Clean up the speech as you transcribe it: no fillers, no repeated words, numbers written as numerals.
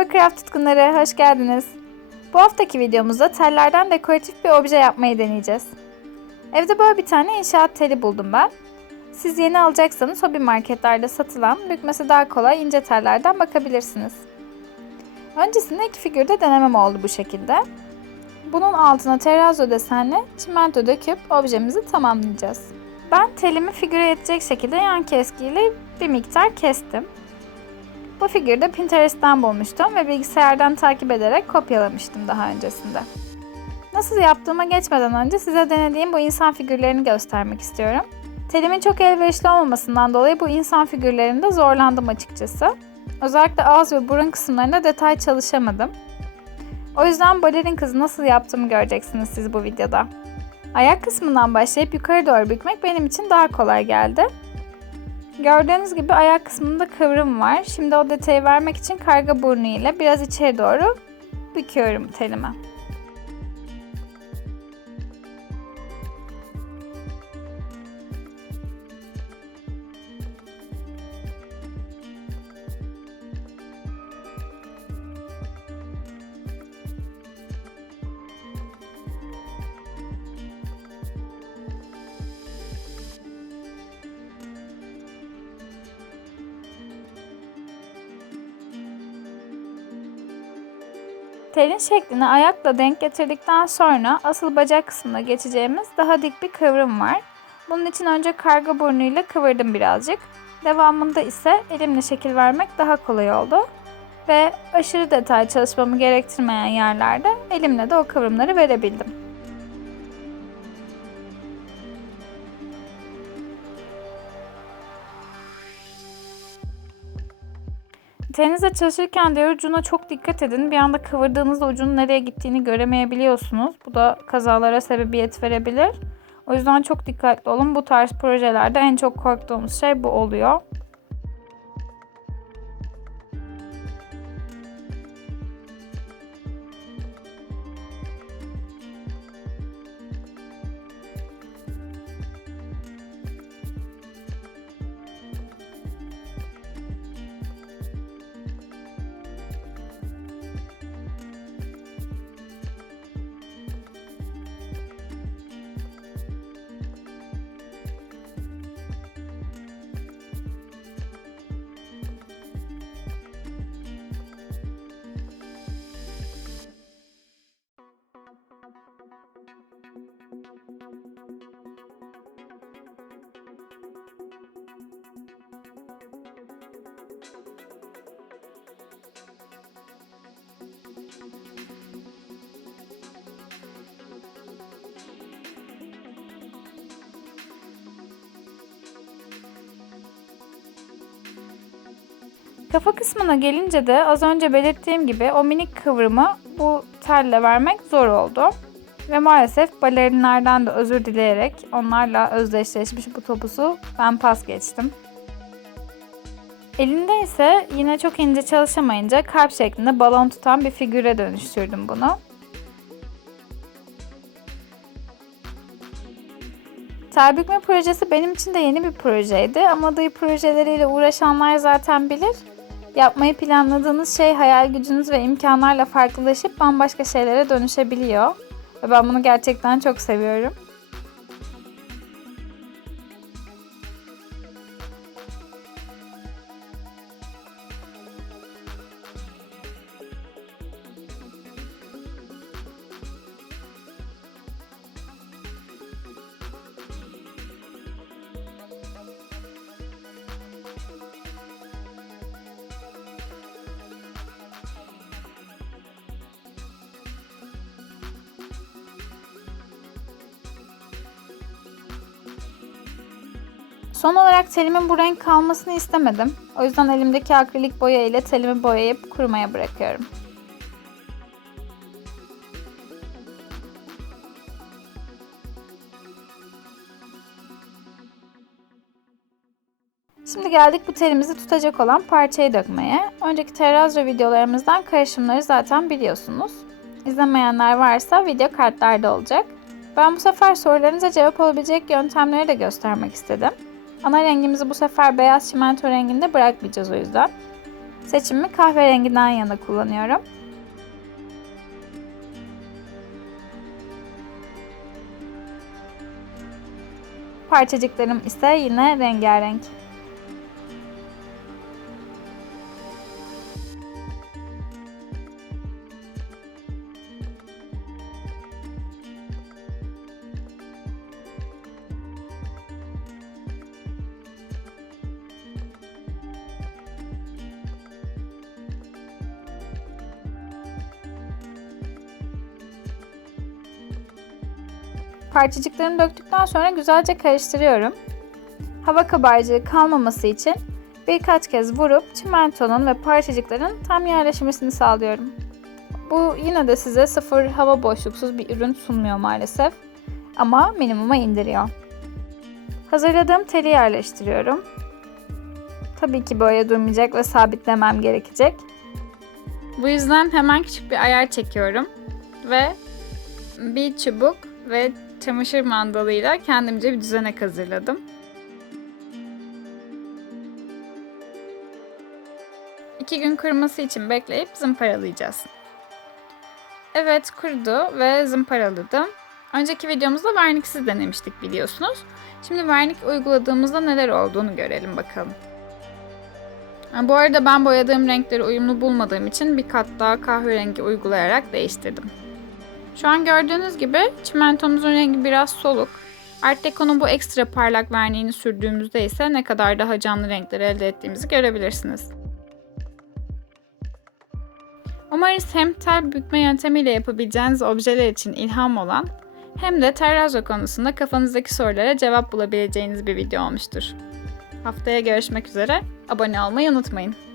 Merhaba craft tutkunları, hoş geldiniz. Bu haftaki videomuzda tellerden dekoratif bir obje yapmayı deneyeceğiz. Evde böyle bir tane inşaat teli buldum ben. Siz yeni alacaksanız hobi marketlerde satılan, bükmesi daha kolay ince tellerden bakabilirsiniz. Öncesinde iki figürde denemem oldu bu şekilde. Bunun altına terrazzo desenli çimento döküp objemizi tamamlayacağız. Ben telimi figüre yetecek şekilde yan keskiyle bir miktar kestim. Bu figürü de Pinterest'ten bulmuştum ve bilgisayardan takip ederek kopyalamıştım daha öncesinde. Nasıl yaptığıma geçmeden önce size denediğim bu insan figürlerini göstermek istiyorum. Telimin çok elverişli olmamasından dolayı bu insan figürlerinde zorlandım açıkçası. Özellikle ağız ve burun kısımlarında detay çalışamadım. O yüzden balerin kızı nasıl yaptığımı göreceksiniz siz bu videoda. Ayak kısmından başlayıp yukarı doğru bükmek benim için daha kolay geldi. Gördüğünüz gibi ayak kısmında kıvrım var. Şimdi o detayı vermek için karga burnu ile biraz içeri doğru büküyorum telimi. Telin şeklini ayakla denk getirdikten sonra asıl bacak kısmına geçeceğimiz daha dik bir kıvrım var. Bunun için önce karga burnuyla kıvırdım birazcık. Devamında ise elimle şekil vermek daha kolay oldu. Ve aşırı detay çalışmamı gerektirmeyen yerlerde elimle de o kıvrımları verebildim. Telinizle çalışırken diğer ucuna çok dikkat edin. Bir anda kıvırdığınızda ucunun nereye gittiğini göremeyebiliyorsunuz. Bu da kazalara sebebiyet verebilir. O yüzden çok dikkatli olun. Bu tarz projelerde en çok korktuğumuz şey bu oluyor. Kafa kısmına gelince de az önce belirttiğim gibi o minik kıvrımı bu telle vermek zor oldu. Ve maalesef balerinlerden de özür dileyerek onlarla özdeşleşmiş bu topuzu ben pas geçtim. Elinde ise yine çok ince çalışamayınca kalp şeklinde balon tutan bir figüre dönüştürdüm bunu. Tel bükme projesi benim için de yeni bir projeydi ama dayı projeleriyle uğraşanlar zaten bilir. Yapmayı planladığınız şey hayal gücünüz ve imkanlarla farklılaşıp bambaşka şeylere dönüşebiliyor. Ve ben bunu gerçekten çok seviyorum. Son olarak telimin bu renk kalmasını istemedim. O yüzden elimdeki akrilik boya ile telimi boyayıp kurumaya bırakıyorum. Şimdi geldik bu telimizi tutacak olan parçayı dökmeye. Önceki terrazzo videolarımızdan karışımları zaten biliyorsunuz. İzlemeyenler varsa video kartlarda olacak. Ben bu sefer sorularınıza cevap olabilecek yöntemleri de göstermek istedim. Ana rengimizi bu sefer beyaz çimento renginde bırakmayacağız o yüzden. Seçimimi kahverenginden yana kullanıyorum. Parçacıklarım ise yine rengarenk. Parçacıklarımı döktükten sonra güzelce karıştırıyorum. Hava kabarcığı kalmaması için birkaç kez vurup çimentonun ve parçacıkların tam yerleşmesini sağlıyorum. Bu yine de size sıfır hava boşluksuz bir ürün sunmuyor maalesef ama minimuma indiriyor. Hazırladığım teli yerleştiriyorum. Tabii ki böyle durmayacak ve sabitlemem gerekecek. Bu yüzden hemen küçük bir ayar çekiyorum ve bir çubuk ve çamaşır mandalıyla kendimce bir düzenek hazırladım. 2 gün kuruması için bekleyip zımparalayacağız. Evet, kurudu ve zımparaladım. Önceki videomuzda verniksiz denemiştik biliyorsunuz. Şimdi vernik uyguladığımızda neler olduğunu görelim bakalım. Bu arada ben boyadığım renkleri uyumlu bulmadığım için bir kat daha kahverengi uygulayarak değiştirdim. Şu an gördüğünüz gibi çimentomuzun rengi biraz soluk. Art Deco'nun bu ekstra parlak verniğini sürdüğümüzde ise ne kadar daha canlı renkler elde ettiğimizi görebilirsiniz. Umarız hem tel bükme yöntemiyle yapabileceğiniz objeler için ilham olan hem de terrazzo konusunda kafanızdaki sorulara cevap bulabileceğiniz bir video olmuştur. Haftaya görüşmek üzere, abone olmayı unutmayın.